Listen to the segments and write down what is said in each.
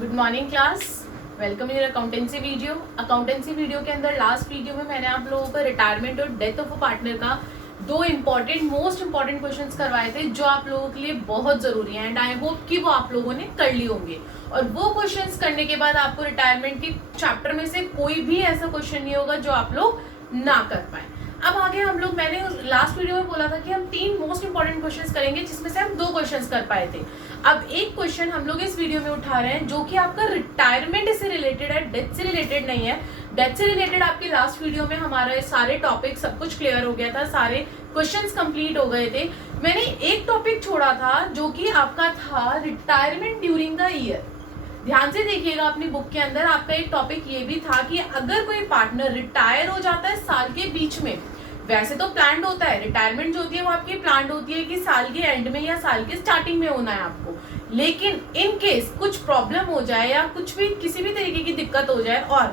Good morning class, welcome in accountancy video. Accountancy video के अंदर last video में मैंने आप लोगों को रिटायरमेंट और डेथ ऑफ अ पार्टनर का दो मोस्ट इंपॉर्टेंट क्वेश्चंस करवाए थे जो आप लोगों के लिए बहुत जरूरी है एंड आई होप कि वो आप लोगों ने कर लिए होंगे। और वो क्वेश्चंस करने के बाद आपको रिटायरमेंट के चैप्टर में से कोई भी ऐसा क्वेश्चन नहीं होगा जो आप लोग ना कर पाए। अब आगे हम लोग, मैंने लास्ट वीडियो में बोला था कि हम 3 मोस्ट इंपॉर्टेंट क्वेश्चंस करेंगे जिसमें से हम 2 क्वेश्चंस कर पाए थे। अब एक क्वेश्चन हम लोग इस वीडियो में उठा रहे हैं जो कि आपका रिटायरमेंट से रिलेटेड है, डेथ से रिलेटेड नहीं है। डेथ से रिलेटेड आपकी लास्ट वीडियो में हमारे सारे टॉपिक सब कुछ क्लियर हो गया था, सारे क्वेश्चंस कंप्लीट हो गए थे। मैंने एक टॉपिक छोड़ा था जो कि आपका था रिटायरमेंट ड्यूरिंग द ईयर। ध्यान से देखिएगा अपनी बुक के अंदर, आपका एक टॉपिक ये भी था कि अगर कोई पार्टनर रिटायर हो जाता है साल के बीच में, वैसे तो प्लान्ड होता है, रिटायरमेंट जो होती है वो आपकी प्लान्ड होती है कि साल के एंड में या साल के स्टार्टिंग में होना है आपको, लेकिन इन केस कुछ प्रॉब्लम हो जाए या कुछ भी किसी भी तरीके की दिक्कत हो जाए और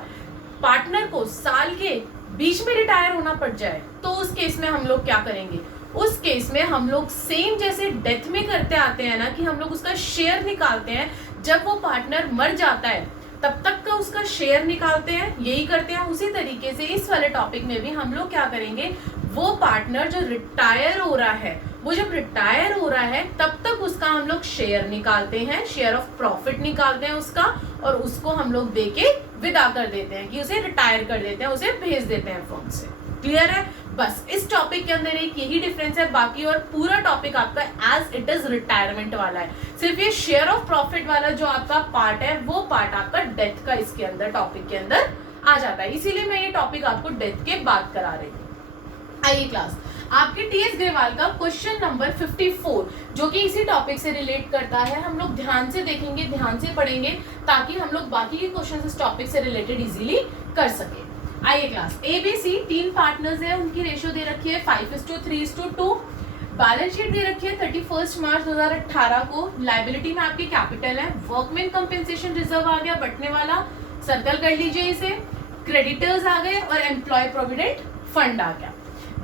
पार्टनर को साल के बीच में रिटायर होना पड़ जाए, तो उस केस में हम लोग क्या करेंगे? उस केस में हम लोग सेम जैसे डेथ में करते आते हैं ना, कि हम लोग उसका शेयर निकालते हैं। जब वो पार्टनर मर जाता है तब तक का उसका शेयर निकालते हैं, यही करते हैं। उसी तरीके से इस वाले टॉपिक में भी हम लोग क्या करेंगे, वो पार्टनर जो रिटायर हो रहा है, वो जब रिटायर हो रहा है तब तक उसका हम लोग शेयर निकालते हैं, शेयर ऑफ प्रॉफिट निकालते हैं उसका, और उसको हम लोग देके विदा कर देते हैं कि उसे रिटायर कर देते हैं, उसे भेज देते हैं फर्म से। क्लियर है? बस इस टॉपिक के अंदर एक यही डिफरेंस है, बाकी और पूरा टॉपिक आपका एज इट इज रिटायरमेंट वाला है। सिर्फ ये शेयर ऑफ प्रॉफिट वाला जो आपका पार्ट है, वो पार्ट आपका डेथ का इसके अंदर टॉपिक के अंदर आ जाता है, इसीलिए मैं ये टॉपिक आपको डेथ के बाद करा रही हूँ। आइए क्लास, आपके टीएस ग्रेवाल का क्वेश्चन नंबर 54 जो कि इसी टॉपिक से रिलेट करता है, हम लोग ध्यान से देखेंगे, ध्यान से पढ़ेंगे, ताकि हम लोग बाकी के क्वेश्चन इस टॉपिक से रिलेटेड इजीली कर सके। आइए क्लास, ABC 3 पार्टनर्स है, उनकी रेशियो दे रखी है 5:3:2। बैलेंस शीट दे रखी है 31 मार्च 2018 को। लाइबिलिटी में आपकी कैपिटल है, वर्कमैन कंपेंसेशन रिजर्व आ गया बटने वाला, सर्कल कर लीजिए इसे, क्रेडिटर्स आ गए और एम्प्लॉय प्रोविडेंट फंड आ गया।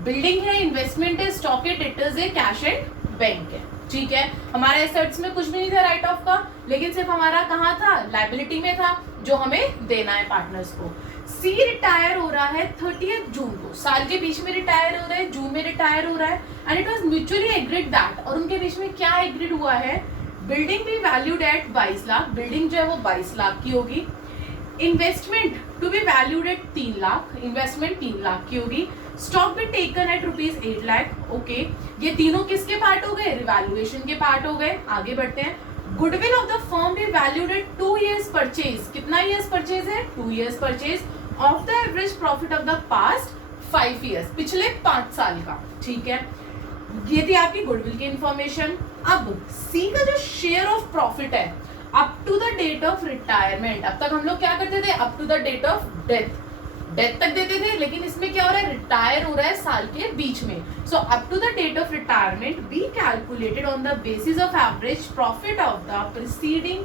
बिल्डिंग है, इन्वेस्टमेंट है, स्टॉक है, डेटर्स है, कैश एंड बैंक है। ठीक है, हमारे एसेट्स में कुछ भी नहीं था राइट ऑफ का, लेकिन सिर्फ हमारा कहाँ था, लाइबिलिटी में था, जो हमें देना है पार्टनर्स को। सी रिटायर हो रहा है 30 जून को, साल के बीच में रिटायर हो रहा है, जून में रिटायर हो रहा है, and it was mutually agreed that, और उनके बीच में क्या एग्रीड हुआ है, बिल्डिंग भी वैल्यूड एट 22 लाख, बिल्डिंग जो है वो 22 लाख की होगी। Investment to be valued at 3 lakh, investment 3 lakh की होगी। स्टॉक भी टेकन एट ₹8 लाख। ओके, ये तीनों किसके पार्ट हो गए, रिवैल्यूएशन के पार्ट हो गए। आगे बढ़ते हैं, गुडविल ऑफ द फर्म भी वैल्यूड एट 2 years परचेज, कितना ईयर्स परचेज है, 2 years purchase of the average profit of the past 5 years, पिछले 5 साल का। ठीक है, ये थी आपकी गुडविल की इंफॉर्मेशन। अब सी का जो शेयर ऑफ प्रॉफिट है up to the date of retirement, अब तक हम लोग क्या करते थे, up to the date of death तक देते थे, लेकिन इसमें क्या हो रहा है, रिटायर हो रहा है साल के बीच में। So up to the date of retirement be calculated on the basis of average profit of the preceding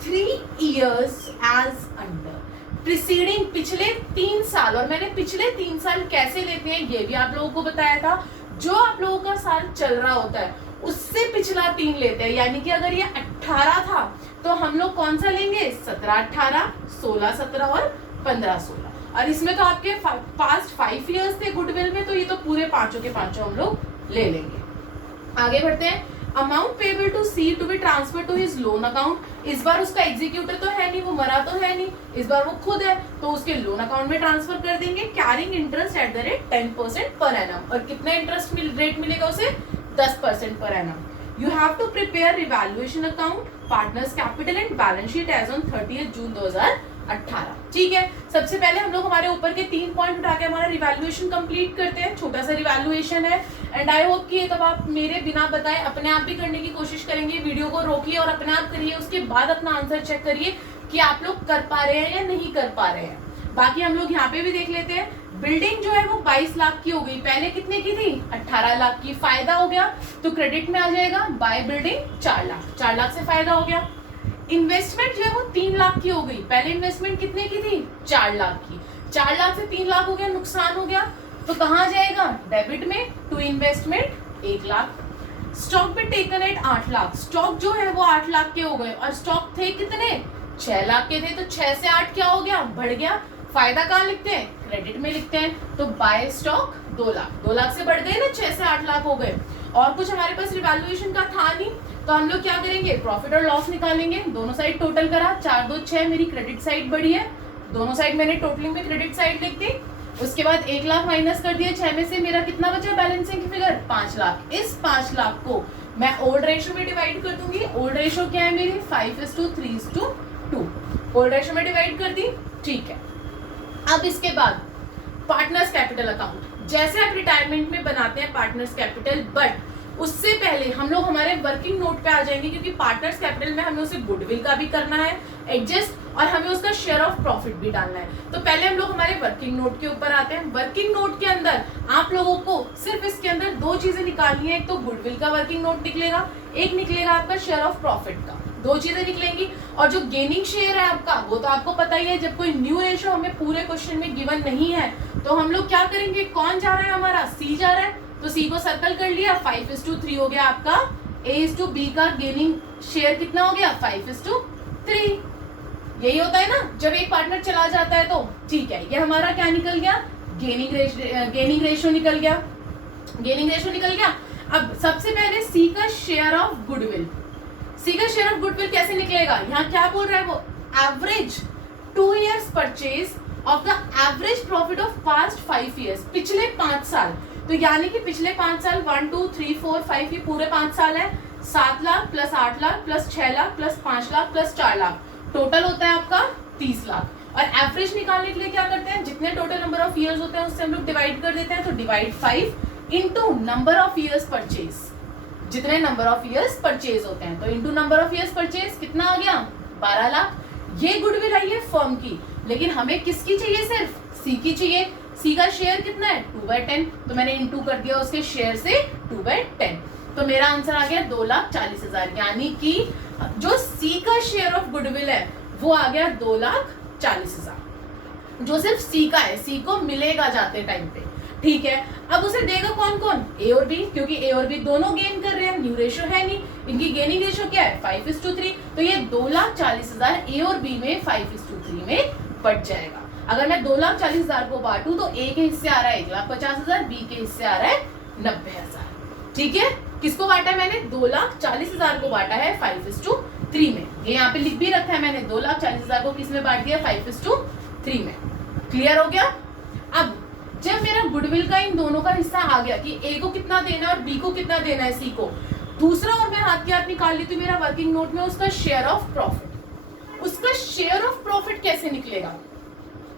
3 years as under. Preceding पिछले 3 साल, और मैंने पिछले 3 साल कैसे लेते हैं ये भी आप लोगों को बताया था। जो आप लोगों का साल चल रहा होता है उससे पिछला 3 लेते हैं, यानी कि अगर ये 18 था तो हम लोग कौन सा लेंगे, 17-18, 16-17 और 15-16। और इसमें तो आपके पास्ट 5 years थे गुडविल में, तो ये तो पूरे पांचों के पांचों हम लोग ले लेंगे। आगे बढ़ते हैं, amount payable to C to B transfer to his loan account. इस बार उसका एग्जीक्यूटर तो है नहीं, वो मरा तो है नहीं, इस बार वो खुद है, तो उसके लोन अकाउंट में ट्रांसफर कर देंगे, carrying interest at the rate 10% per annum. और कितना इंटरेस्ट रेट मिलेगा उसे, 10% per annum. You have to prepare revaluation account, partners capital and balance sheet as on 30 June 2018। ठीक है, सबसे पहले हम लोग हमारे ऊपर के 3 पॉइंट उठा के हमारा रिवैल्यूएशन कंप्लीट करते हैं। छोटा सा रिवैल्यूएशन है, एंड आई होप कि ये तब आप मेरे बिना बताए अपने आप भी करने की कोशिश करेंगे। वीडियो को रोकिए और अपने आप करिए, उसके बाद अपना आंसर चेक करिए कि आप लोग कर पा रहे हैं या नहीं कर पा रहे हैं। बाकी हम लोग यहाँ पे भी देख लेते हैं, बिल्डिंग जो है वो 22 लाख की हो गई, पहले कितने की थी, 18 लाख की। फायदा हो गया तो क्रेडिट में आ जाएगा, बाय बिल्डिंग 4 लाख, 4 लाख से फायदा हो गया। इन्वेस्टमेंट जो है वो 3 लाख की हो गई, पहले इन्वेस्टमेंट कितने की थी, 4 लाख की, 4 लाख से 3 लाख हो गया, नुकसान हो गया, तो कहाँ जाएगा, डेबिट में, टू इन्वेस्टमेंट 1 लाख। स्टॉक पे टेकन एट 8 लाख, स्टॉक जो है वो 8 लाख के हो गए, और स्टॉक थे कितने, 6 लाख के थे तो 6 से 8 क्या हो गया, बढ़ गया। फायदा कहाँ लिखते हैं, क्रेडिट में लिखते हैं। तो बाय स्टॉक 2 लाख, 2 लाख से बढ़ गए ना, 6 से 8 लाख हो गए। और कुछ हमारे पास रिवैल्यूएशन का था नहीं, तो हम लोग क्या करेंगे, प्रॉफिट और लॉस निकालेंगे। दोनों साइड टोटल करा, 4 2 6, मेरी क्रेडिट साइड बढ़ी है, दोनों साइड मैंने टोटलिंग में क्रेडिट साइड लिख दी। उसके बाद 1 लाख माइनस कर दिया 6 में से, मेरा कितना बचा बैलेंसिंग की फिगर, 5 लाख। इस 5 लाख को मैं ओल्ड रेशो में डिवाइड कर दूंगी। ओल्ड रेशो क्या है मेरी, 5:3:2। ओल्ड रेशो में डिवाइड कर दी, ठीक है। अब इसके बाद पार्टनर्स कैपिटल अकाउंट, जैसे आप रिटायरमेंट में बनाते हैं पार्टनर्स कैपिटल, बट उससे पहले हम लोग हमारे वर्किंग नोट पे आ जाएंगे, क्योंकि पार्टनर्स कैपिटल में हमें उसे गुडविल का भी करना है एडजस्ट, और हमें उसका शेयर ऑफ प्रॉफिट भी डालना है। तो पहले हम लोग हमारे वर्किंग नोट के ऊपर आते हैं। वर्किंग नोट के अंदर आप लोगों को सिर्फ इसके अंदर 2 चीजें निकालनी है, एक तो गुडविल का वर्किंग नोट निकलेगा, एक निकलेगा आपका शेयर ऑफ प्रॉफिट का, 2 चीजें निकलेंगी। और जो गेनिंग शेयर है आपका, वो तो आपको पता ही है, जब कोई न्यू रेशो हमें पूरे क्वेश्चन में गिवन नहीं है तो हम लोग क्या करेंगे, कौन जा रहा है हमारा, सी जा रहा है, तो सी को सर्कल कर लिया, 5:3 हो गया आपका। A:B का गेनिंग शेयर कितना हो गया, 5:3। यही होता है ना जब एक पार्टनर चला जाता है, तो ठीक है, ये हमारा क्या निकल गया, गेनिंग रेशो निकल गया, गेनिंग रेशो निकल गया। अब सबसे पहले सी का शेयर ऑफ गुडविल, सी का शेयर ऑफ गुडविल कैसे निकलेगा, यहाँ क्या बोल रहा है वो, average 2 years purchase of the average profit of past 5 years, पिछले 5 साल। तो यानी कि पिछले 5 साल 1 2 3 4 5, ये पूरे 5 साल है। 7 lakh plus 8 lakh plus 6 lakh plus 5 lakh plus 4 lakh, total होता है आपका 30 लाख। और एवरेज निकालने के लिए क्या करते हैं, जितने टोटल नंबर ऑफ ईयर्स होते हैं उससे हम लोग डिवाइड कर देते हैं। तो divide 5 into number of years purchase, जितने नंबर ऑफ ईयर्स परचेज होते हैं, तो into number of years purchase कितना आ गया, 12 लाख। ये गुडविल आई है फर्म की, लेकिन हमें किसकी चाहिए, सिर्फ सी की चाहिए। सी का शेयर कितना है, 2/10, तो मैंने इंटू कर दिया उसके शेयर से 2/10, तो मेरा आंसर आ गया 2,40,000। यानी कि जो सी का शेयर ऑफ गुडविल है वो आ गया 2,40,000, जो सिर्फ सी का है, सी को मिलेगा जाते टाइम पे, ठीक है। अब उसे देगा कौन कौन, ए और बी, क्योंकि ए और बी दोनों गेन कर रहे हैं, न्यू रेशो है नहीं, इनकी गेनिंग रेशो क्या है, 5:3, तो ये 2,40,000 ए और बी में 5:3 में बट जाएगा। अगर मैं 2,40,000 को बांटू तो ए के हिस्से आ रहा है 1,50,000, बी के हिस्से आ रहा है 90,000, ठीक है। किसको बांटा है मैंने, 2,40,000 को बांटा है 5:3 में। ये यहाँ पे लिख भी रखा है मैंने, 2,40,000 को किस में बांट दिया, 5:3 में। क्लियर हो गया। अब जब मेरा गुडविल का इन दोनों का हिस्सा आ गया कि ए को कितना देना है और बी को कितना देना है, सी को, दूसरा और मैं हाथ के हाथ निकाल ली थी मेरा वर्किंग नोट में उसका शेयर ऑफ प्रॉफिट। उसका शेयर ऑफ प्रॉफिट कैसे निकलेगा,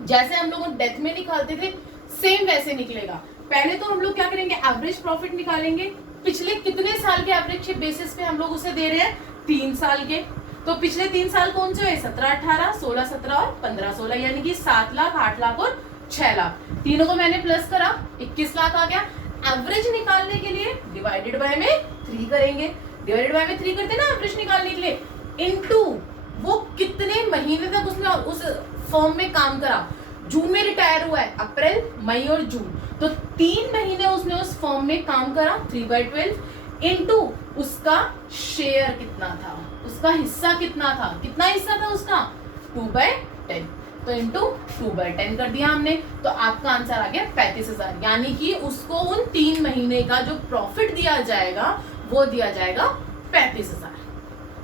जैसे हम लोग डेथ में निकालते थे सेम वैसे निकलेगा। पहले तो हम लोग क्या करेंगे, एवरेज प्रॉफिट निकालेंगे, पिछले कितने साल के एवरेज के बेसिस पे हम लोग उसे दे रहे हैं, 3 साल के। तो पिछले 3 साल कौन से है, 17 18, 16 17 और 15 16, यानी कि 7 लाख 8 लाख और 6 लाख, तीनों को मैंने प्लस करा, 21 लाख आ गया। एवरेज निकालने के लिए डिवाइडेड बाय में 3 करेंगे, डिवाइडेड बाय में 3 करते हैं ना एवरेज निकालने के लिए, इनटू वो कितने महीने तक उसने उस फर्म में काम करा। जून में रिटायर हुआ है, अप्रैल मई और जून, तो 3 महीने उसने उस फर्म में काम करा, 3/12 इनटू उसका शेयर कितना था, उसका हिस्सा कितना था, कितना हिस्सा था उसका, 2/10, तो इनटू 2/10 कर दिया हमने, तो आपका आंसर आ गया 35,000। यानी कि उसको उन 3 महीने का जो प्रॉफिट दिया जाएगा वो दिया जाएगा 35,000।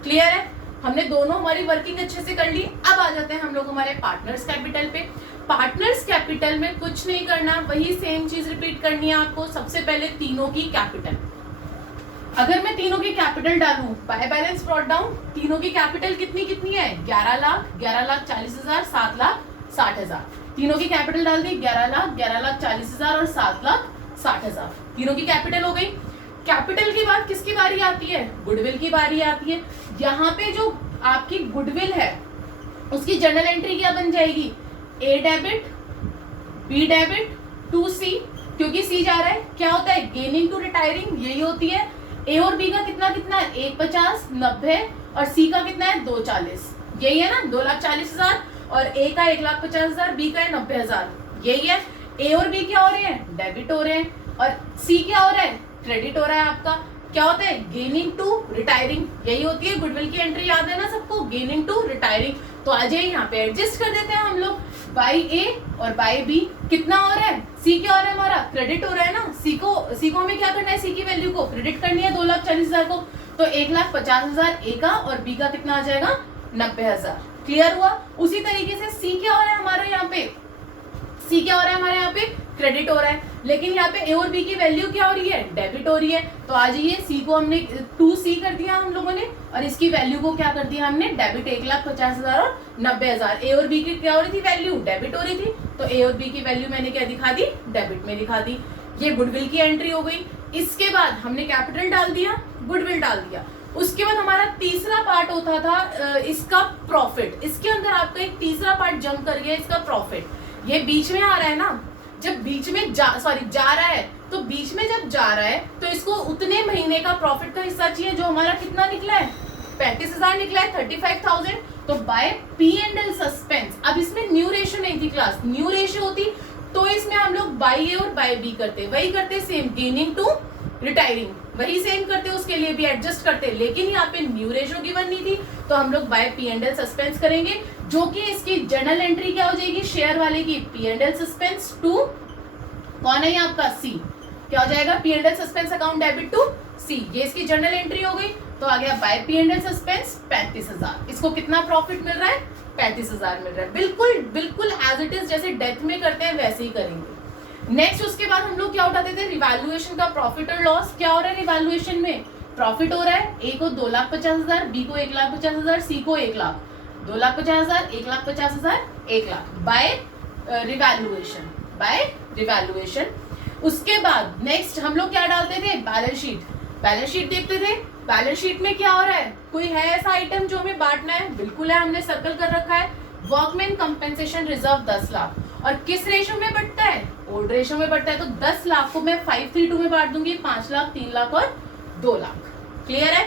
क्लियर है, हमने दोनों हमारी वर्किंग अच्छे से कर ली। अब आ जाते हैं हम लोग हमारे पार्टनर्स कैपिटल पे। पार्टनर्स कैपिटल में कुछ नहीं करना, वही सेम चीज रिपीट करनी है आपको। सबसे पहले तीनों की कैपिटल, अगर मैं तीनों की कैपिटल डालूं, बाय बैलेंस ब्रॉट डाउन, तीनों की कैपिटल कितनी कितनी है, 11 लाख, 11,40,000, 7,60,000। तीनों की कैपिटल डाल दी, 11 लाख, 11,40,000 और 7,60,000। तीनों की कैपिटल हो गई। कैपिटल के बाद किसकी बारी आती है, गुडविल की बारी आती है। यहाँ पे जो आपकी गुडविल है उसकी जर्नल एंट्री क्या बन जाएगी, ए डेबिट, बी डेबिट टू सी, क्योंकि सी जा रहा है, क्या होता है गेनिंग टू रिटायरिंग, यही होती है। ए और बी का कितना कितना है, 150, 90 और सी का कितना है 240, यही है ना, 2,40,000 और ए का 1,50,000, बी का है 90,000, यही है। ए और बी क्या हो रहे हैं, डेबिट हो रहे हैं, और सी क्या हो रहा है, क्रेडिट हो रहा है आपका। क्या होता है, गेनिंग टू रिटायरिंग, यही होती है गुडविल की एंट्री, याद है ना सबको, गेनिंग टू रिटायरिंग। तो आ जाइए यहाँ पे एडजस्ट कर देते हैं हम लोग, बाई ए और बाई बी। कितना हो रहा है, सी क्या हो रहा है हमारा, क्रेडिट हो रहा है ना, सी को हमें क्या करना है, सी की वैल्यू को क्रेडिट करनी है 2,40,000 को, तो 1,50,000 ए का और बी का कितना आ जाएगा 90,000। क्लियर हुआ। उसी तरीके से सी क्या हो रहा है हमारे यहाँ पे, सी क्या हो रहा है हमारे यहाँ पे, क्रेडिट हो रहा है, लेकिन यहाँ पे ए और बी की वैल्यू क्या हो रही है, डेबिट हो रही है। तो आज ये सी को हमने 2C कर दिया हम लोगों ने, और इसकी वैल्यू को क्या कर दिया हमने, डेबिट 1,50,000 और 90,000। ए और बी की क्या हो रही थी वैल्यू, डेबिट हो रही थी, तो ए और बी की वैल्यू मैंने क्या दिखा दी, डेबिट में दिखा दी। ये गुडविल की एंट्री हो गई। इसके बाद हमने कैपिटल डाल दिया, गुडविल डाल दिया। उसके बाद हमारा तीसरा पार्ट होता था इसका प्रॉफिट। इसके अंदर आपका एक तीसरा पार्ट जंप कर गया, इसका प्रॉफिट। ये बीच में आ रहा है ना, जब बीच में जा रहा है, तो बीच में जब जा रहा है तो इसको उतने महीने का प्रॉफिट का हिस्सा चाहिए जो हमारा कितना निकला है, 35,000 निकला है, 35,000। तो bye P and L suspense, अब इसमें न्यू रेशियो नहीं थी क्लास, न्यू रेशियो होती तो इसमें हम लोग बाई ए और बाई बी करते, वही करते सेम, गेनिंग टू रिटायरिंग, वही सेम करते, उसके लिए भी एडजस्ट करते, लेकिन यहाँ पे न्यू रेशियो गिवन नहीं थी, तो हम लोग bye P and L suspense करेंगे, जो कि इसकी जर्नल एंट्री क्या हो जाएगी, शेयर वाले की P and L suspense to, कौन है ये आपका सी, क्या हो जाएगा, P and L suspense account debit to C, ये इसकी जर्नल एंट्री हो गई। तो आ गया by P and L suspense 35,000। इसको कितना प्रॉफिट मिल रहा है, 35,000 मिल रहा है। बिल्कुल बिल्कुल एज इट इज जैसे डेथ में करते हैं वैसे ही करेंगे। नेक्स्ट उसके बाद हम लोग क्या उठाते थे, रिवैल्यूएशन का प्रॉफिट और लॉस। क्या हो रहा है रिवैल्यूएशन में, प्रॉफिट हो रहा है, ए को 2,50,000, बी को 1,50,000, सी को 1 lakh, 2,50,000, 1,50,000, 1 lakh by revaluation, by revaluation. उसके बाद नेक्स्ट हम लोग क्या डालते थे, बैलेंस शीट। बैलेंस शीट देखते थे, बैलेंस शीट में क्या हो रहा है, कोई है ऐसा आइटम जो हमें बांटना है, बिल्कुल है, हमने सर्कल कर रखा है, वर्कमैन कंपेंसेशन रिजर्व 10 लाख, और किस रेशो में बढ़ता है, ओल्ड रेशो में बढ़ता है, तो 10 लाख को मैं 532 में बांट दूंगी, 5 लाख, 3 लाख और 2 लाख। क्लियर है।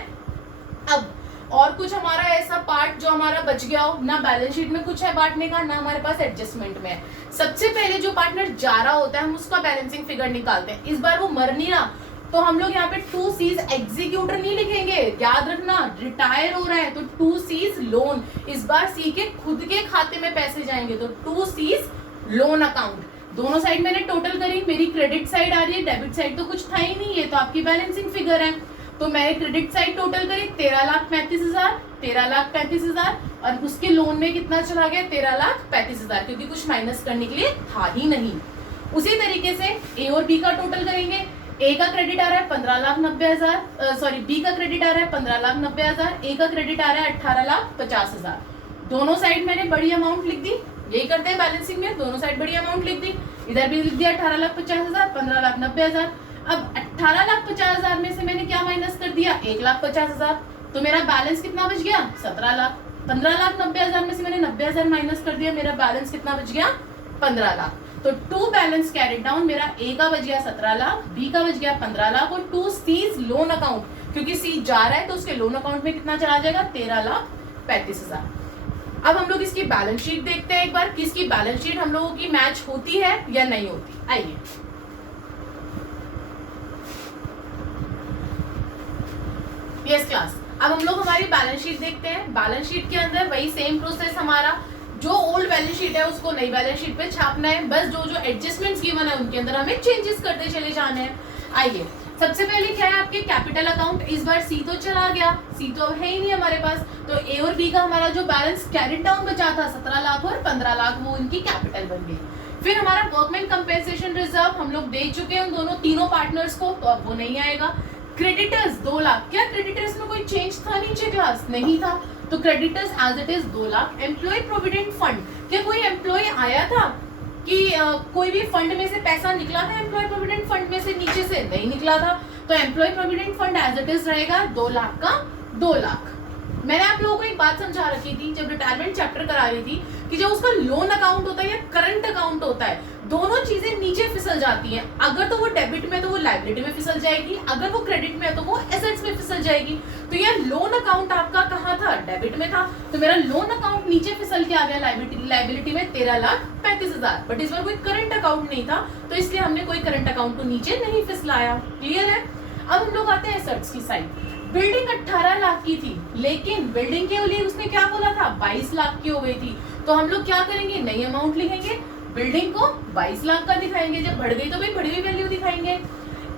अब और कुछ हमारा ऐसा पार्ट जो हमारा बच गया हो, ना बैलेंस शीट में कुछ है बांटने का, ना हमारे पास एडजस्टमेंट में है। सबसे पहले जो पार्टनर जा रहा होता है हम उसका बैलेंसिंग फिगर निकालते हैं। इस बार वो मर नहीं रहा, तो हम लोग यहाँ पे 2C's एग्जीक्यूटर नहीं लिखेंगे, याद रखना, रिटायर हो रहा है तो 2C's लोन, इस बार सी के खुद के खाते में पैसे जाएंगे, तो 2C's लोन अकाउंट। दोनों साइड मैंने टोटल करी, मेरी क्रेडिट साइड आ रही है, डेबिट साइड तो कुछ था ही नहीं, ये तो आपकी बैलेंसिंग फिगर है। तो मैंने क्रेडिट साइड टोटल करी 13,35,000, 13,35,000, और उसके लोन में कितना चला गया, 13,35,000, क्योंकि कुछ माइनस करने के लिए था ही नहीं। उसी तरीके से ए और बी का टोटल करेंगे। ए का क्रेडिट आ रहा है 15,90,000, सॉरी बी का क्रेडिट आ रहा है 15,90,000, ए का क्रेडिट आ रहा है 18,50,000। दोनों साइड मैंने बड़ी अमाउंट लिख दी, यही करते हैं बैलेंसिंग में, दोनों साइड बड़ी अमाउंट लिख दी, इधर भी लिख दिया 18,50,000, 15,90,000। अब 18,50,000 में से मैंने क्या माइनस कर दिया, 1,50,000, तो मेरा बैलेंस कितना बच गया, 17 लाख। 15,90,000 में से मैंने 90,000 माइनस कर दिया, मेरा बैलेंस कितना बच गया, 15 लाख। तो 2 बैलेंस कैरिड डाउन, मेरा ए का बच गया 17 लाख, बी का बच गया 15 लाख, और 2C's लोन अकाउंट, क्योंकि सी जा रहा है तो उसके लोन अकाउंट में कितना चला जाएगा, 13,35,000। अब हम लोग इसकी बैलेंस शीट देखते हैं एक बार, कि इसकी बैलेंस शीट हम लोगों की मैच होती है या नहीं होती। आइए यस क्लास, अब हम लोग हमारी बैलेंस शीट देखते हैं। बैलेंस शीट के अंदर वही सेम प्रोसेस, हमारा जो ओल्ड बैलेंस शीट है उसको नई बैलेंस शीट पे छापना है, बस जो जो एडजस्टमेंट्स गिवन है उनके अंदर हमें चेंजेस करते चले जाने हैं। आइए सबसे पहले क्या है आपके कैपिटल अकाउंट। इस बार सी तो चला गया, सी तो अब है ही नहीं हमारे पास, तो ए और बी का हमारा जो बैलेंस कैरिड डाउन बचा था 17 लाख और 15 लाख, वो इनकी कैपिटल बन गई। फिर हमारा वर्कमैन कंपेंसेशन रिजर्व हम लोग दे चुके हैं दोनों तीनों पार्टनर्स को, तो अब वो नहीं आएगा। क्रेडिटर्स 2 लाख, क्या क्रेडिटर्स में कोई चेंज था नीचे क्लास, नहीं था, तो creditors as it is 2 lakh. Employ provident fund, क्या कोई एम्प्लॉय आया था कि कोई भी फंड में से पैसा निकला था, एम्प्लॉय प्रोविडेंट फंड में से नीचे से नहीं निकला था, तो employ provident fund as it is रहेगा 2 लाख का 2 लाख। मैंने आप लोगों को एक बात समझा रखी थी जब रिटायरमेंट चैप्टर करा रही थी, कि जब उसका लोन अकाउंट होता है या करंट अकाउंट होता है, दोनों चीजें नीचे फिसल जाती हैं। अगर तो वो डेबिट में तो वो लायबिलिटी में फिसल जाएगी, अगर वो क्रेडिट में है तो वो एसेट्स में फिसल जाएगी। तो ये लोन अकाउंट आपका कहाँ था, डेबिट में था, तो मेरा लोन अकाउंट नीचे फिसल के आ गया लायबिलिटी में 13,35,000। बट इस बार कोई करंट अकाउंट नहीं था, तो इसलिए हमने कोई करंट अकाउंट को नीचे नहीं फिसलाया। क्लियर है। अब हम लोग आते हैं एसेट्स की साइड। बिल्डिंग 18 लाख की थी, लेकिन बिल्डिंग के लिए उसने क्या बोला था, 22 लाख की हो गई थी। तो हम लोग क्या करेंगे, नई अमाउंट लिखेंगे, बिल्डिंग को 22 लाख का दिखाएंगे, जब बढ़ गई तो भाई बढ़ी हुई वैल्यू दिखाएंगे।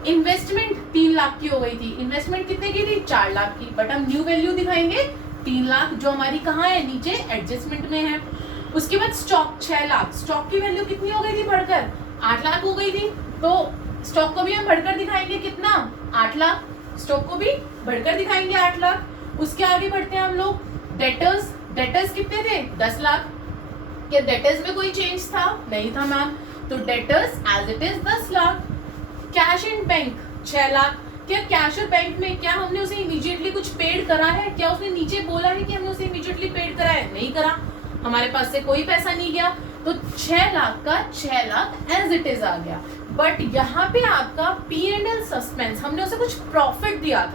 इन्वेस्टमेंट 3 लाख की हो गई थी, इन्वेस्टमेंट कितने की थी, 4 लाख की, बट हम न्यू वैल्यू दिखाएंगे 3 लाख, जो हमारी कहाँ है, नीचे एडजस्टमेंट में है। उसके बाद स्टॉक 6 लाख, स्टॉक की वैल्यू कितनी हो गई थी, बढ़कर 8 लाख हो गई थी, तो स्टॉक को भी हम बढ़कर दिखाएंगे कितना, 8 लाख, स्टॉक को भी बढ़कर दिखाएंगे 8 लाख। उसके आगे बढ़ते हैं हम लोग, डेटर्स, डेटर्स कितने थे, 10 लाख। क्या डेटर्स में कोई चेंज था, नहीं था मैम, तो debtors as it is 10 lakh. Cash in bank 6 lakh, क्या कैश और बैंक में क्या हमने उसे इमीडिएटली कुछ पेड करा है, क्या उसने नीचे बोला है कि हमने उसे इमीडिएटली पेड करा है, नहीं करा, हमारे पास से कोई पैसा नहीं गया, तो 6 लाख का 6 लाख एज इट इज आ गया। बट यहाँ पे आपका P&L सस्पेंस, हमने उसे कुछ प्रॉफिट दिया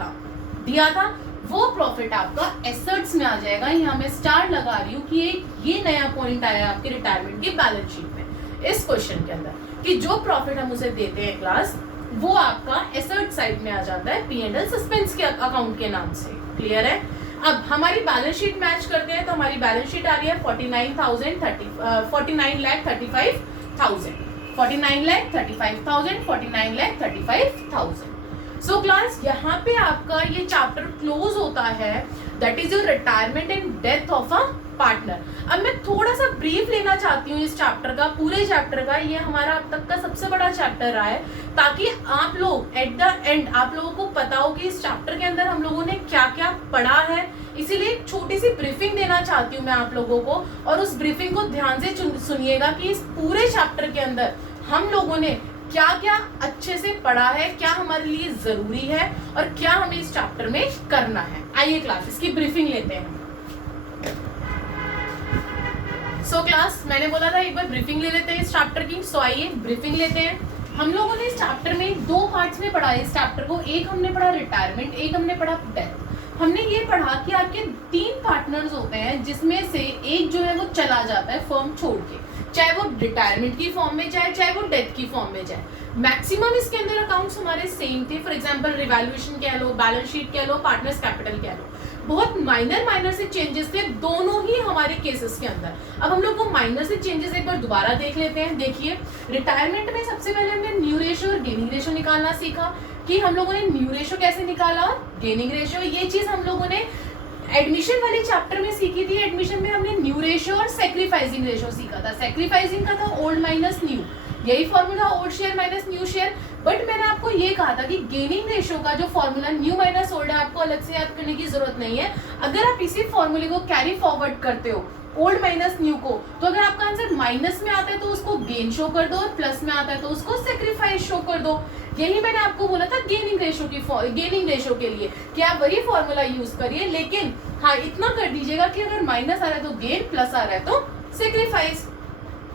था, वो प्रॉफिट आपका एसेट्स में आ जाएगा। यहाँ मैं स्टार लगा रही हूँ कि ये नया पॉइंट आया आपके रिटायरमेंट की बैलेंस शीट में इस क्वेश्चन के अंदर, कि जो प्रॉफिट हम उसे देते हैं क्लास, वो आपका एसेट साइड में आ जाता है P&L सस्पेंस के अकाउंट के नाम से। क्लियर है? अब हमारी बैलेंस शीट मैच करते हैं, तो हमारी बैलेंस शीट आ रही है 49,35,000, सो क्लास यहाँ पे आपका ये चैप्टर क्लोज होता है, that is your retirement and death of a partner. अब मैं थोड़ा सा ब्रीफ लेना चाहती हूँ इस चैप्टर का, पूरे चैप्टर का, ये हमारा अब तक का सबसे बड़ा चैप्टर रहा है, ताकि आप लोग एट द एंड आप लोगों को पता हो कि इस चैप्टर के अंदर हम लोगों ने क्या क्या पढ़ा है। इसीलिए एक छोटी सी ब्रीफिंग देना चाहती हूँ मैं आप लोगों को, और उस ब्रीफिंग को ध्यान से सुनिएगा कि इस पूरे चैप्टर के अंदर हम लोगों ने क्या क्या अच्छे से पढ़ा है, क्या हमारे लिए जरूरी है और क्या हमें इस चैप्टर में करना है। आइए क्लास इसकी ब्रीफिंग लेते हैं। सो क्लास मैंने बोला था एक बार ब्रीफिंग ले लेते हैं इस चैप्टर की, सो आइए ब्रीफिंग लेते हैं। हम लोगों ने इस चैप्टर में 2 पार्ट्स में पढ़ा है इस चैप्टर को, एक हमने पढ़ा रिटायरमेंट, एक हमने पढ़ा डेथ। हमने ये पढ़ा कि आपके 3 पार्टनर्स होते हैं, जिसमें से एक जो है वो चला जाता है फर्म छोड़ के, चाहे वो रिटायरमेंट की फॉर्म में जाए, चाहे वो डेथ की फॉर्म में जाए। मैक्सिमम इसके अंदर अकाउंट्स हमारे सेम थे, फॉर एग्जांपल रिवैल्यूएशन कह लो, बैलेंस शीट कह लो, पार्टनर्स कैपिटल कह लो, बहुत माइनर से चेंजेस थे दोनों ही हमारे केसेस के अंदर। अब हम लोग वो माइनर से चेंजेस एक बार दोबारा देख लेते हैं। देखिए रिटायरमेंट में सबसे पहले हमने न्यू रेशियो और गेनिंग रेशियो निकालना सीखा, कि हम लोगों ने न्यू रेशियो कैसे निकाला, गेनिंग रेशियो, ये चीज हम लोगों ने एडमिशन वाले चैप्टर में सीखी थी। एडमिशन में हमने न्यू रेशियो और सैक्रिफाइसिंग रेशियो सीखा था। सैक्रिफाइसिंग का था ओल्ड माइनस न्यू, यही formula old share minus new share. But मैंने आपको ये कहा था कि गेनिंग रेशियो का जो फॉर्मूला न्यू माइनस ओल्ड है, आपको अलग से याद करने की जरूरत नहीं है। अगर आप इसी फॉर्मूले को कैरी फॉरवर्ड करते हो ओल्ड माइनस न्यू को, तो अगर आपका आंसर माइनस में आता है तो उसको गेन शो कर दो, और प्लस में आता है तो उसको सैक्रिफाइस शो कर दो। यही मैंने आपको बोला था गेनिंग रेशियो के लिए, कि आप वही फॉर्मूला यूज करिए, लेकिन हाँ इतना कर दीजिएगा कि अगर माइनस आ रहा है तो गेन, प्लस आ रहा है तो सैक्रिफाइस।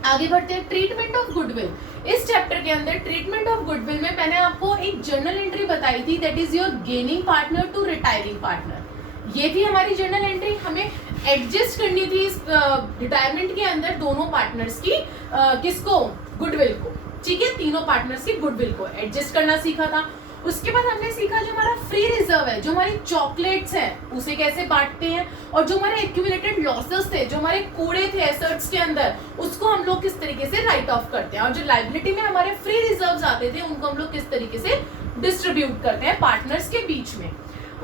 आगे बढ़ते हैं ट्रीटमेंट ऑफ गुडविल। इस चैप्टर के अंदर ट्रीटमेंट ऑफ गुडविल में मैंने आपको एक जर्नल एंट्री बताई थी, that is your gaining partner to retiring partner. ये थी हमारी जर्नल एंट्री, हमें एडजस्ट करनी थी इस रिटायरमेंट के अंदर दोनों पार्टनर्स की, किसको, गुडविल को, ठीक है, तीनों पार्टनर्स की गुडविल को एडजस्ट करना सीखा था। उसके बाद हमने सीखा जो हमारा फ्री रिजर्व है, जो हमारी चॉकलेट्स हैं, उसे कैसे बांटते हैं, और जो हमारे एक्यूमुलेटेड लॉसेस थे, जो हमारे कूड़े थे एसेट्स के अंदर, उसको हम लोग किस तरीके से राइट ऑफ करते हैं, और जो लायबिलिटी में हमारे फ्री रिजर्व्स आते थे उनको हम लोग किस तरीके से डिस्ट्रीब्यूट करते हैं पार्टनर्स के बीच में।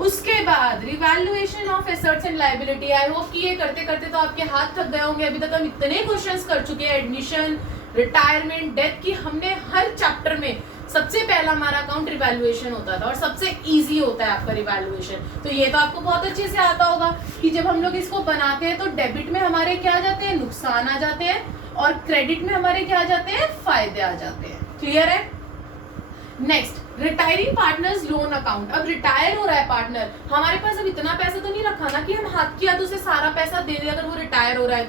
उसके बाद revaluation of assets and liability. I hope कि ये करते करते तो आपके हाथ थक गए होंगे। अभी तक हम इतने क्वेश्चंस कर चुके हैं एडमिशन, रिटायरमेंट, डेथ की। हमने हर चैप्टर में सबसे पहला हमारा अकाउंट रिवैल्यूएशन होता था और सबसे इजी होता है आपका रिवैल्यूएशन। तो ये तो आपको बहुत अच्छे से आता होगा कि जब हम लोग इसको बनाते हैं तो डेबिट में हमारे क्या आ जाते हैं, नुकसान आ जाते हैं, और क्रेडिट में हमारे क्या आ जाते हैं, फायदे आ जाते हैं। क्लियर है? Next, retiring partners loan account. अब रिटायर हो रहा है पार्टनर, हमारे पास अब इतना पैसा तो नहीं रखा ना कि हम हाथ की हाथ उसे सारा पैसा दे दे अगर वो रिटायर हो रहा है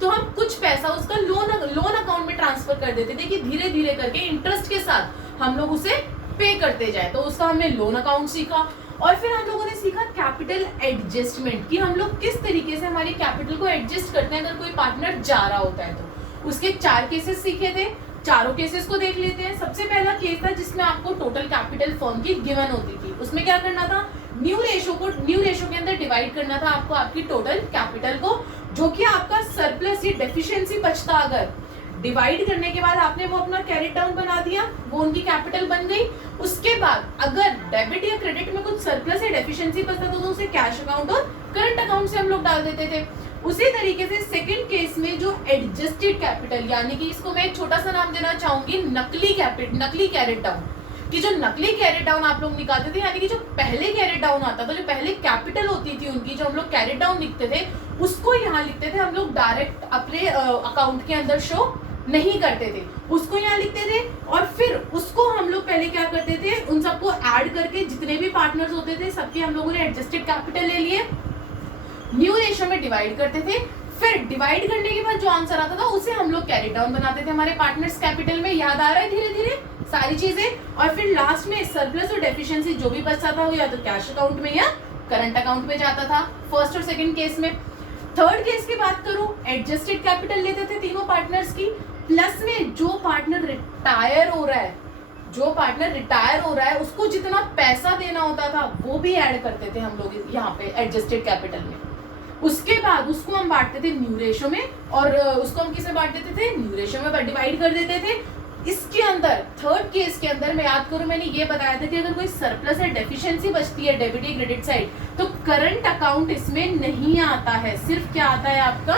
तो हम कुछ पैसा उसका लोन अकाउंट में ट्रांसफर कर देते थे कि धीरे धीरे करके इंटरेस्ट के साथ हम लोग उसे पे करते जाए। तो उसका हमने लोन अकाउंट सीखा। और फिर हम लोगों ने सीखा कैपिटल एडजस्टमेंट, कि हम लोग किस तरीके से हमारी कैपिटल को एडजस्ट करते हैं अगर कोई पार्टनर जा रहा होता है तो। उसके 4 केसेस सीखे थे। चारों केसेस को देख लेते हैं। सबसे पहला केस था जिसमें आपको टोटल कैपिटल फर्म की गिवन होती थी। उसमें क्या करना था, न्यू रेशो के अंदर डिवाइड करना था आपको आपकी टोटल कैपिटल को, जो कि आपका सरप्लस या डेफिशिएंसी बचता, अगर डिवाइड करने के बाद आपने वो अपना कैरेट डाउन बना दिया, वो उनकी कैपिटल बन गई। उसके बाद अगर डेबिट या क्रेडिट में कुछ सरप्लस या डेफिशिएंसी बचता तो उसे कैश अकाउंट और करंट अकाउंट से हम लोग डाल देते थे। उसी तरीके से सेकंड केस में जो एडजस्टेड कैपिटल, यानी कि इसको मैं एक छोटा सा नाम देना चाहूंगी नकली कैरेट डाउन, कि जो नकली कैरेट डाउन आप लोग निकालते थे, यानी कि जो पहले कैरेट डाउन आता था, जो पहले कैपिटल होती थी उनकी, जो हम लोग कैरेट डाउन लिखते थे उसको यहाँ लिखते थे हम लोग, डायरेक्ट अपने अकाउंट के अंदर शो नहीं करते थे, उसको यहाँ लिखते थे। और फिर उसको हम लोग पहले क्या करते थे, उन सबको ऐड करके जितने भी पार्टनर्स होते थे सबके हम लोगों ने एडजस्टेड कैपिटल ले लिए, न्यू रेशो में डिवाइड करते थे। फिर डिवाइड करने के बाद जो आंसर आता था उसे हम लोग कैरी डाउन बनाते थे हमारे पार्टनर्स कैपिटल में। याद आ रहा है धीरे धीरे सारी चीजें। और फिर लास्ट में सरप्लस और डेफिशिएंसी जो भी बचता था वो या तो कैश अकाउंट में या करंट अकाउंट में जाता था, फर्स्ट और सेकंड केस में। थर्ड केस की बात करूं, एडजस्टेड कैपिटल लेते थे तीनों पार्टनर्स की, प्लस में जो पार्टनर रिटायर हो रहा है उसको जितना पैसा देना होता था वो भी ऐड करते थे हम लोग यहाँ पे एडजस्टेड कैपिटल में। उसके बाद उसको हम बांटते थे न्यू रेशो में, और उसको हम किसे बांट देते थे, न्यू रेशो में डिवाइड कर देते थे। इसके अंदर थर्ड केस के अंदर मैं याद करूं, मैंने ये बताया था कि अगर कोई सरप्लस या डेफिशिएंसी बचती है डेबिट या क्रेडिट साइड, तो करंट अकाउंट इसमें नहीं आता है, सिर्फ क्या आता है आपका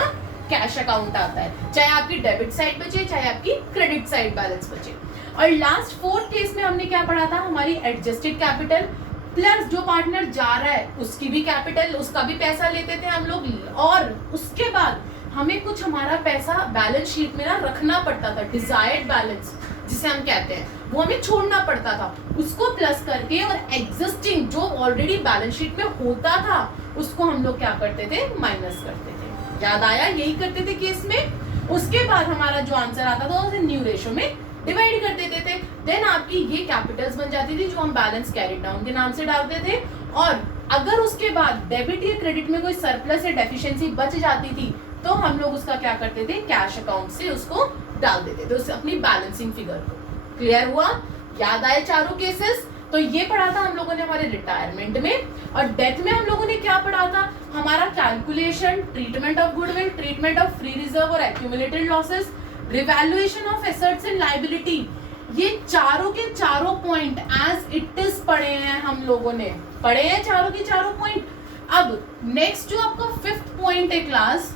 कैश अकाउंट आता है, चाहे आपकी डेबिट साइड बचे चाहे आपकी क्रेडिट साइड बैलेंस बचे। और लास्ट फोर्थ केस में हमने क्या पढ़ा था, हमारी एडजस्टेड कैपिटल प्लस जो पार्टनर जा रहा है उसकी भी कैपिटल, उसका भी पैसा लेते थे हम लोग, और उसके बाद हमें कुछ हमारा पैसा बैलेंस शीट में ना रखना पड़ता था, डिजायर्ड बैलेंस जिसे हम कहते हैं, वो हमें छोड़ना पड़ता था, उसको प्लस करके और एग्जिस्टिंग जो ऑलरेडी बैलेंस शीट में होता था उसको हम लोग क्या करते थे, माइनस करते थे। याद आया, यही करते थे केस में। उसके बाद हमारा जो आंसर आता था उसे न्यू रेशो में डिवाइड कर देते थे। देन आपकी ये कैपिटल्स बन जाती थी जो हम बैलेंस कैरी डाउन के नाम से डालते थे। और अगर उसके बाद डेबिट या क्रेडिट में कोई सरप्लस या डेफिशिएंसी बच जाती थी तो हम लोग उसका क्या करते थे, कैश अकाउंट से उसको डाल देते थे, उससे अपनी बैलेंसिंग फिगर को। क्लियर हुआ, याद आए चारों केसेस। तो ये पढ़ा था हम लोगों ने हमारे रिटायरमेंट में। और डेथ में हम लोगों ने क्या पढ़ा था, हमारा calculation, treatment of goodwill, treatment of free reserve और accumulated losses, revaluation of assets and liability. ये चारों के चारों पॉइंट एज इट इज पढ़े हैं, हम लोगों ने पढ़े हैं चारों के चारों पॉइंट। अब नेक्स्ट जो आपका फिफ्थ पॉइंट है क्लास,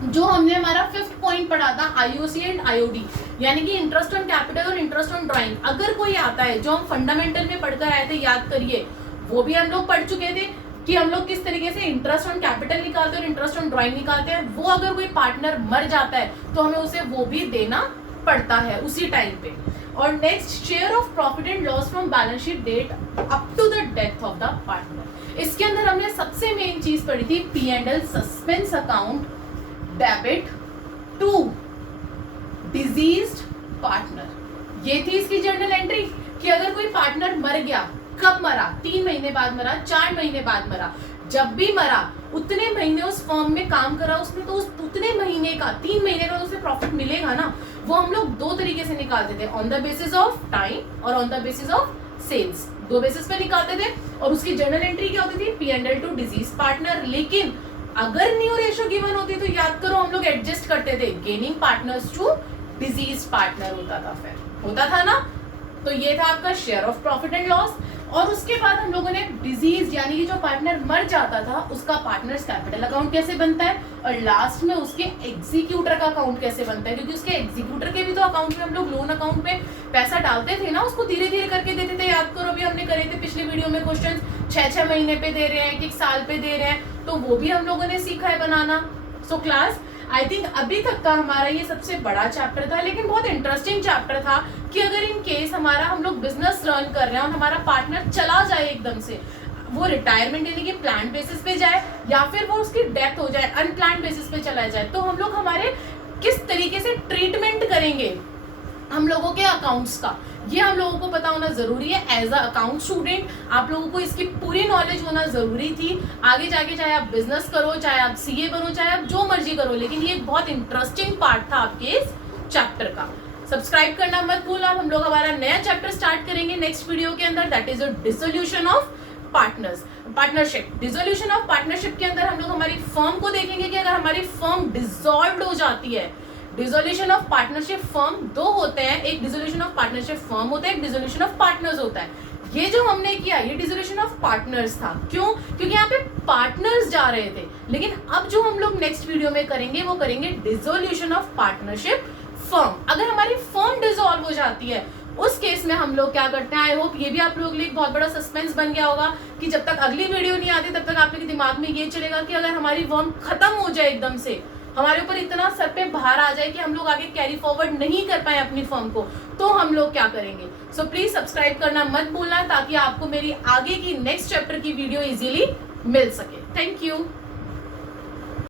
जो हमने हमारा फिफ्थ पॉइंट पढ़ा था आईओसी एंड आईओडी, यानी कि इंटरेस्ट ऑन कैपिटल और इंटरेस्ट ऑन ड्राइंग। अगर कोई आता है जो हम फंडामेंटल में पढ़कर आए थे, याद करिए, वो भी हम लोग पढ़ चुके थे कि हम लोग किस तरीके से इंटरेस्ट ऑन कैपिटल निकालते हैं और इंटरेस्ट ऑन ड्राइंग निकालते हैं। वो अगर कोई पार्टनर मर जाता है तो हमें उसे वो भी देना पड़ता है उसी टाइम पे। और next, share of profit and loss from balance sheet date up to the death of the partner. इसके अंदर हमने सबसे मेन चीज पढ़ी थी P&L suspense account debit to deceased partner. ये थी इसकी जर्नल एंट्री कि अगर कोई पार्टनर मर गया, कब मरा, 3 महीने बाद मरा, 4 महीने बाद मरा, जब भी मरा उतने महीने उस फर्म में काम करा उसने, तो उस उतने महीने का 3 महीने का उसे प्रॉफिट मिलेगा ना। वो हम लोग दो तरीके से निकालते थे, on the basis of time और on the basis of sales, दो बेसिस पे निकालते थे। और उसकी जर्नल एंट्री क्या होती थी, P&L टू डिजीज पार्टनर। लेकिन अगर न्यू रेशो गिवन होती तो याद करो हम लोग एडजस्ट करते थे, gaining partners to deceased partner होता था, फिर होता था ना। तो ये था आपका share of profit and loss. और उसके बाद हम लोगों ने डिजीज यानी कि जो पार्टनर मर जाता था उसका पार्टनर्स कैपिटल अकाउंट कैसे बनता है, और लास्ट में उसके एग्जीक्यूटर का अकाउंट कैसे बनता है, क्योंकि उसके एग्जीक्यूटर के भी तो अकाउंट में हम लोग लोन अकाउंट में पैसा डालते थे ना, उसको धीरे धीरे करके देते थे। याद करो, अभी हमने करे थे पिछले वीडियो में क्वेश्चन, 6-6 महीने पे दे रहे हैं, 1 साल पे दे रहे हैं, तो वो भी हम लोगों ने सीखा है बनाना। सो क्लास, आई थिंक अभी तक का हमारा ये सबसे बड़ा चैप्टर था, लेकिन बहुत इंटरेस्टिंग चैप्टर था कि अगर इन केस हमारा हम लोग बिजनेस रन कर रहे हैं और हमारा पार्टनर चला जाए एकदम से, वो रिटायरमेंट यानी कि प्लान बेसिस पे जाए या फिर वो उसकी डेथ हो जाए अनप्लान बेसिस पे चला जाए, तो हम लोग हमारे किस तरीके से ट्रीटमेंट करेंगे हम लोगों के अकाउंट्स का, ये हम लोगों को पता होना जरूरी है। एज अ अकाउंट स्टूडेंट आप लोगों को इसकी पूरी नॉलेज होना जरूरी थी। आगे जाके चाहे आप बिजनेस करो, चाहे आप सीए बनो, चाहे आप जो मर्जी करो, लेकिन ये बहुत इंटरेस्टिंग पार्ट था आपके इस चैप्टर का। सब्सक्राइब करना मत भूलना। हम लोग हमारा नया चैप्टर स्टार्ट करेंगे नेक्स्ट वीडियो के अंदर, that is dissolution of partnership. Dissolution of partnership के अंदर हम लोग हमारी फर्म को देखेंगे कि अगर हमारी फर्म डिसॉल्व हो जाती है, डिसोल्यूशन ऑफ पार्टनरशिप फर्म दो होते हैं, एक डिसोल्यूशन ऑफ पार्टनरशिप फर्म होता है, एक डिसोल्यूशन ऑफ पार्टनर्स होता है। ये जो हमने किया ये डिसोल्यूशन ऑफ पार्टनर्स था। क्यों? क्योंकि यहाँ पे पार्टनर्स जा रहे थे। लेकिन अब जो हम लोग नेक्स्ट वीडियो में करेंगे वो करेंगे डिसोल्यूशन ऑफ पार्टनरशिप फर्म। अगर हमारी फर्म डिसॉल्व हो जाती है उस केस में हम लोग क्या करते हैं, आई होप ये भी आप लोगों के लिए एक बहुत बड़ा सस्पेंस बन गया होगा कि जब तक अगली वीडियो नहीं आती तब तक आप लोग के दिमाग में ये चलेगा कि अगर हमारी फर्म खत्म हो जाए, एकदम से हमारे ऊपर इतना सर पे भार आ जाए कि हम लोग आगे कैरी फॉरवर्ड नहीं कर पाए अपनी फर्म को, तो हम लोग क्या करेंगे। सो प्लीज सब्सक्राइब करना मत भूलना ताकि आपको मेरी आगे की नेक्स्ट चैप्टर की वीडियो इजीली मिल सके। Thank you.